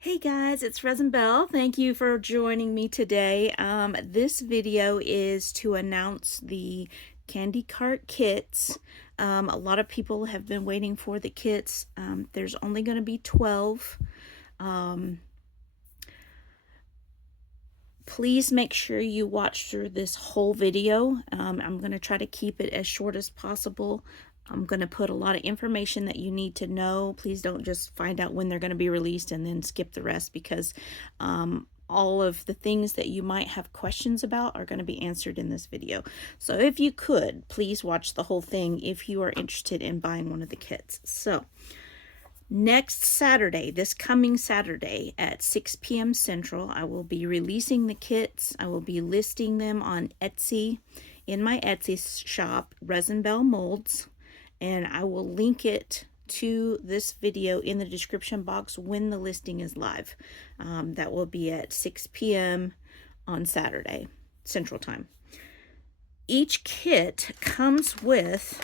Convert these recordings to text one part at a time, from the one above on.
Hey guys, it's Resin Bell. Thank you for joining me today. This video is to announce the candy cart kits. A lot of people have been waiting for the kits. There's only going to be 12. Um, please make sure you watch through this whole video. I'm going to try to keep it as short as possible. I'm going to put a lot of information that you need to know. Please don't just find out when they're going to be released and then skip the rest, because all of the things that you might have questions about are going to be answered in this video. So if you could, please watch the whole thing if you are interested in buying one of the kits. So next Saturday, this coming Saturday at 6 p.m. Central, I will be releasing the kits. I will be listing them on Etsy in my Etsy shop, Resin Bell Molds, and I will link it to this video in the description box when the listing is live. That will be at 6 p.m. on Saturday, Central Time. Each kit comes with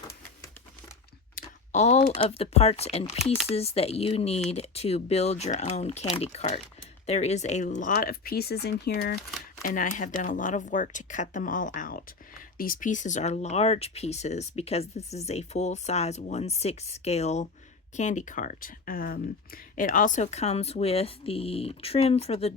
all of the parts and pieces that you need to build your own candy cart. There is a lot of pieces in here, and I have done a lot of work to cut them all out. These pieces are large pieces because this is a full-size 1/6 scale candy cart. It also comes with the trim for the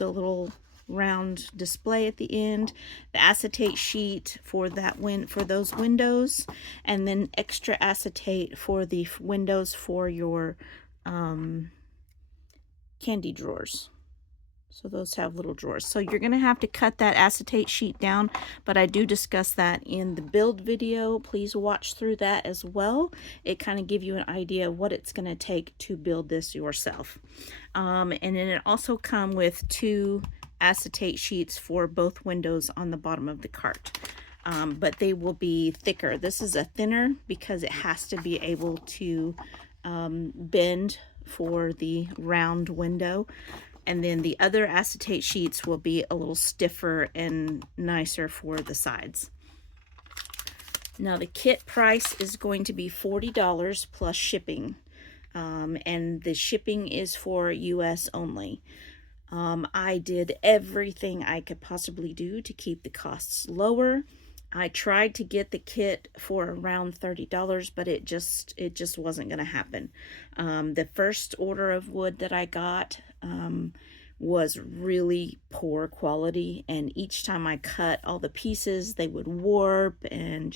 little round display at the end, the acetate sheet for those windows, and then extra acetate for the windows for your candy drawers. So those have little drawers. So you're going to have to cut that acetate sheet down, but I do discuss that in the build video. Please watch through that as well. It kind of gives you an idea of what it's going to take to build this yourself. And then it also comes with 2 acetate sheets for both windows on the bottom of the cart. But they will be thicker. This is a thinner because it has to be able to bend for the round window. And then the other acetate sheets will be a little stiffer and nicer for the sides. Now the kit price is going to be $40 plus shipping. And the shipping is for US only. I did everything I could possibly do to keep the costs lower. I tried to get the kit for around $30, but it just wasn't going to happen. The first order of wood that I got was really poor quality, and each time I cut all the pieces, they would warp, and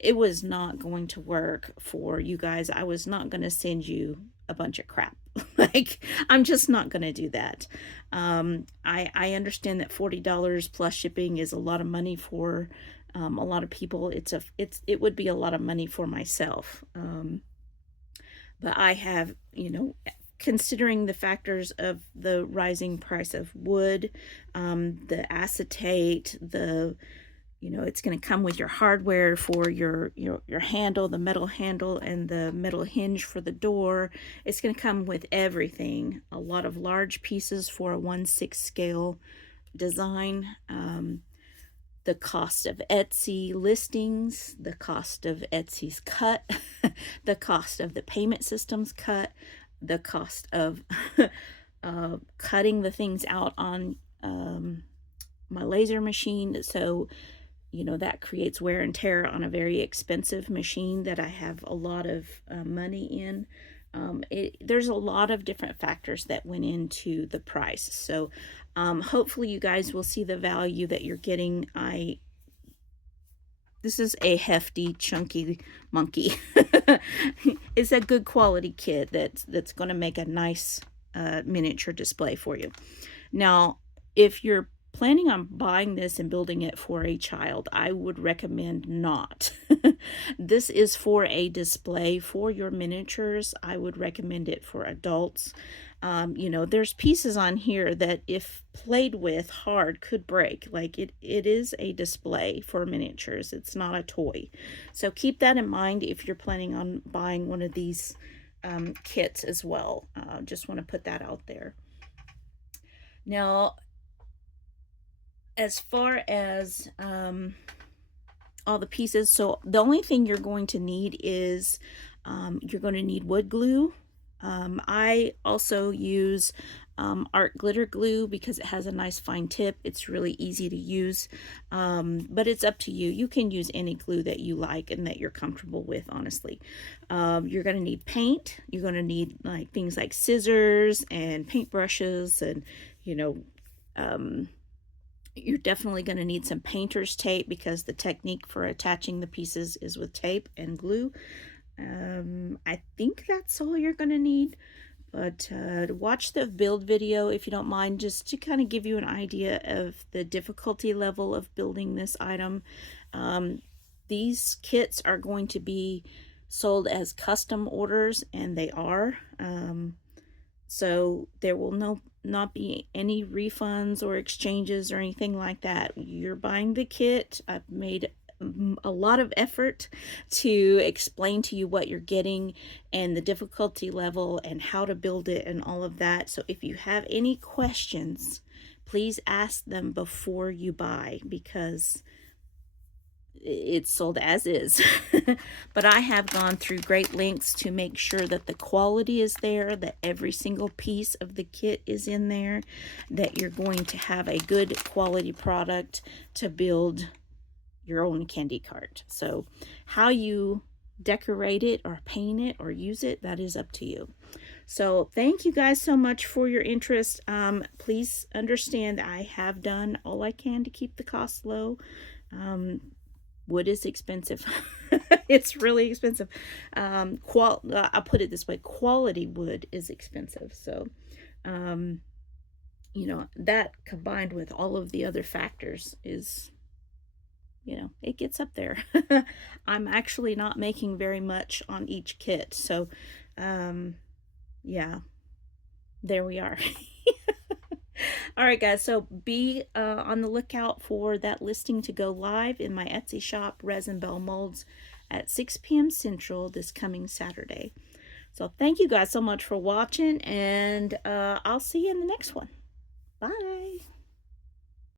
it was not going to work for you guys. I was not going to send you a bunch of crap. Like, I'm just not going to do that. I understand that $40 plus shipping is a lot of money for a lot of people. It would be a lot of money for myself. But I have, considering the factors of the rising price of wood, the acetate, it's going to come with your hardware for your handle, the metal handle, and the metal hinge for the door. It's going to come with everything. A lot of large pieces for a 1/6 scale design. The cost of Etsy listings, the cost of Etsy's cut, the cost of the payment system's cut, the cost of cutting the things out on my laser machine. So, that creates wear and tear on a very expensive machine that I have a lot of money in. There's a lot of different factors that went into the price. So hopefully you guys will see the value that you're getting. This is a hefty, chunky monkey. It's a good quality kit that's going to make a nice miniature display for you. Now, if you're planning on buying this and building it for a child, I would recommend not. This is for a display for your miniatures. I would recommend it for adults. There's pieces on here that if played with hard could break. Like it is a display for miniatures. It's not a toy. So keep that in mind if you're planning on buying one of these kits as well. Just want to put that out there. Now, as far as all the pieces, so the only thing you're going to need is you're going to need wood glue, I also use art glitter glue because it has a nice fine tip. It's really easy to use, but it's up to you. You can use any glue that you like and that you're comfortable with, honestly. You're going to need paint. You're going to need like things like scissors and paintbrushes, and you know, you're definitely going to need some painter's tape because the technique for attaching the pieces is with tape and glue. I think that's all you're going to need. But watch the build video if you don't mind, just to kind of give you an idea of the difficulty level of building this item. These kits are going to be sold as custom orders, and they are. So there will not be any refunds or exchanges or anything like that. You're buying the kit. I've made a lot of effort to explain to you what you're getting and the difficulty level and how to build it and all of that. So if you have any questions, please ask them before you buy, because it's sold as is. But I have gone through great lengths to make sure that the quality is there, that every single piece of the kit is in there, that you're going to have a good quality product to build your own candy cart. So how you decorate it or paint it or use it, that is up to you. So thank you guys so much for your interest. Please understand that I have done all I can to keep the costs low. Wood is expensive. It's really expensive. I'll put it this way, quality wood is expensive. So, you know, that combined with all of the other factors is, you know, it gets up there. I'm actually not making very much on each kit. So, yeah, there we are. All right, guys, so be on the lookout for that listing to go live in my Etsy shop, Resin Bell Molds, at 6 p.m. Central this coming Saturday. So thank you guys so much for watching, and I'll see you in the next one. Bye.